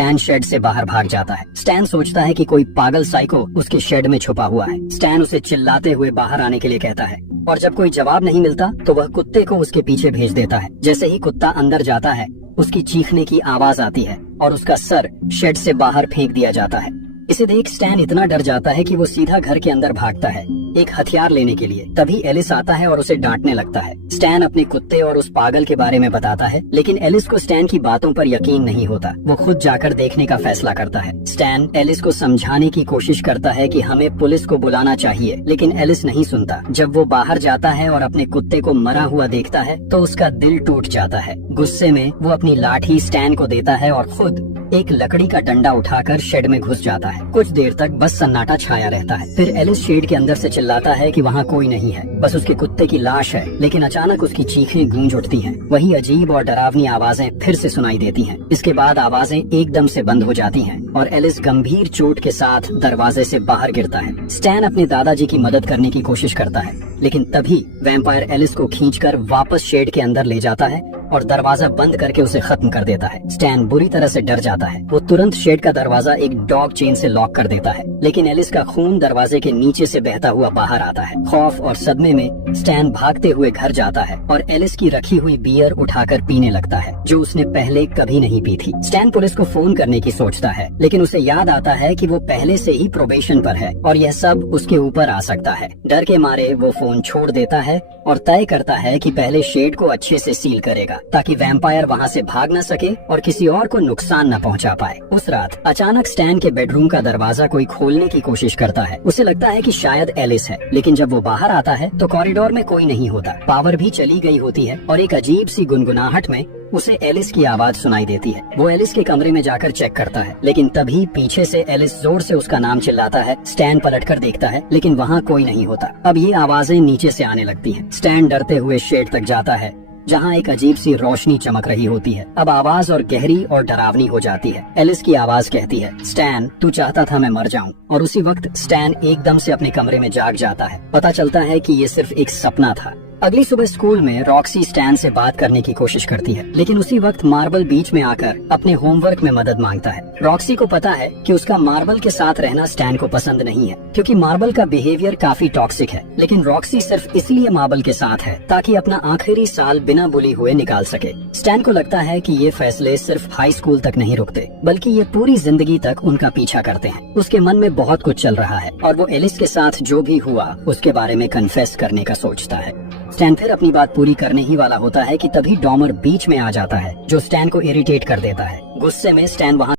Stand shade से बाहर भाग जाता है। स्टैन सोचता है कि कोई पागल साइको उसके शेड में छुपा हुआ है। स्टैन उसे चिल्लाते हुए बाहर आने के लिए कहता है और जब कोई जवाब नहीं मिलता तो वह कुत्ते को उसके पीछे भेज देता है। जैसे ही कुत्ता अंदर जाता है उसकी चीखने की आवाज आती है और उसका सर शेड से बाहर फेंक दिया जाता है। इसे देख स्टैन इतना डर जाता है कि वो सीधा घर के अंदर भागता है एक हथियार लेने के लिए। तभी एलिस आता है और उसे डांटने लगता है। स्टैन अपने कुत्ते और उस पागल के बारे में बताता है, लेकिन एलिस को स्टैन की बातों पर यकीन नहीं होता। वो खुद जाकर देखने का फैसला करता है। स्टैन एलिस को समझाने की कोशिश करता है कि हमें पुलिस को बुलाना चाहिए, लेकिन एलिस नहीं सुनता। जब वो बाहर जाता है और अपने कुत्ते को मरा हुआ देखता है तो उसका दिल टूट जाता है। गुस्से में वो अपनी लाठी स्टैन को देता है और खुद एक लकड़ी का डंडा उठाकर शेड में घुस जाता है। कुछ देर तक बस सन्नाटा छाया रहता है। फिर एलिस शेड के अंदर से चिल्लाता है कि वहाँ कोई नहीं है, बस उसके कुत्ते की लाश है। लेकिन अचानक उसकी चीखें गूंज उठती हैं। वही अजीब और डरावनी आवाजें फिर से सुनाई देती हैं। इसके बाद आवाजें एकदम से बंद हो जाती हैं और एलिस गंभीर चोट के साथ दरवाजे से बाहर गिरता है। स्टैन अपने दादाजी की मदद करने की कोशिश करता है, लेकिन तभी वैम्पायर एलिस को खींचकर वापस शेड के अंदर ले जाता है और दरवाजा बंद करके उसे खत्म कर देता है। स्टैन बुरी तरह से डर जाता है। वो तुरंत शेड का दरवाजा एक डॉग चेन से लॉक कर देता है, लेकिन एलिस का खून दरवाजे के नीचे से बहता हुआ बाहर आता है। खौफ और सदमे में स्टैन भागते हुए घर जाता है और एलिस की रखी हुई बियर उठाकर पीने लगता है, जो उसने पहले कभी नहीं पी थी। स्टैन पुलिस को फोन करने की सोचता है, लेकिन उसे याद आता है कि वो पहले से ही प्रोबेशन पर है और यह सब उसके ऊपर आ सकता है। डर के मारे वो फोन छोड़ देता है और तय करता है कि पहले शेड को अच्छे से सील करेगा ताकि वैम्पायर वहाँ से भाग न सके और किसी और को नुकसान न पहुँचा पाए। उस रात अचानक स्टैन के बेडरूम का दरवाजा कोई खोलने की कोशिश करता है। उसे लगता है कि शायद एलिस है, लेकिन जब वो बाहर आता है तो कॉरिडोर में कोई नहीं होता। पावर भी चली गई होती है और एक अजीब सी गुनगुनाहट में उसे एलिस की आवाज सुनाई देती है। वो एलिस के कमरे में जाकर चेक करता है, लेकिन तभी पीछे से एलिस जोर से उसका नाम चिल्लाता है। स्टैन पलटकर देखता है, लेकिन वहाँ कोई नहीं होता। अब ये आवाजें नीचे से आने लगती हैं। स्टैन डरते हुए शेड तक जाता है जहाँ एक अजीब सी रोशनी चमक रही होती है। अब आवाज और गहरी और डरावनी हो जाती है। एलिस की आवाज कहती है, स्टैन तू चाहता था मैं मर जाऊं। और उसी वक्त स्टैन एकदम से अपने कमरे में जाग जाता है। पता चलता है कि ये सिर्फ एक सपना था। अगली सुबह स्कूल में रॉक्सी स्टैन से बात करने की कोशिश करती है, लेकिन उसी वक्त मार्बल बीच में आकर अपने होमवर्क में मदद मांगता है। रॉक्सी को पता है कि उसका मार्बल के साथ रहना स्टैन को पसंद नहीं है, क्योंकि मार्बल का बिहेवियर काफी टॉक्सिक है। लेकिन रॉक्सी सिर्फ इसलिए मार्बल के साथ है ताकि अपना आखिरी साल बिना बुली हुए निकाल सके। स्टैन को लगता है कि ये फैसले सिर्फ हाई स्कूल तक नहीं रुकते, बल्कि ये पूरी जिंदगी तक उनका पीछा करते हैं। उसके मन में बहुत कुछ चल रहा है और वो एलिस के साथ जो भी हुआ उसके बारे में कन्फेस करने का सोचता है। स्टैन फिर अपनी बात पूरी करने ही वाला होता है कि तभी डॉमर बीच में आ जाता है, जो स्टैन को इरिटेट कर देता है। गुस्से में स्टैन वहाँ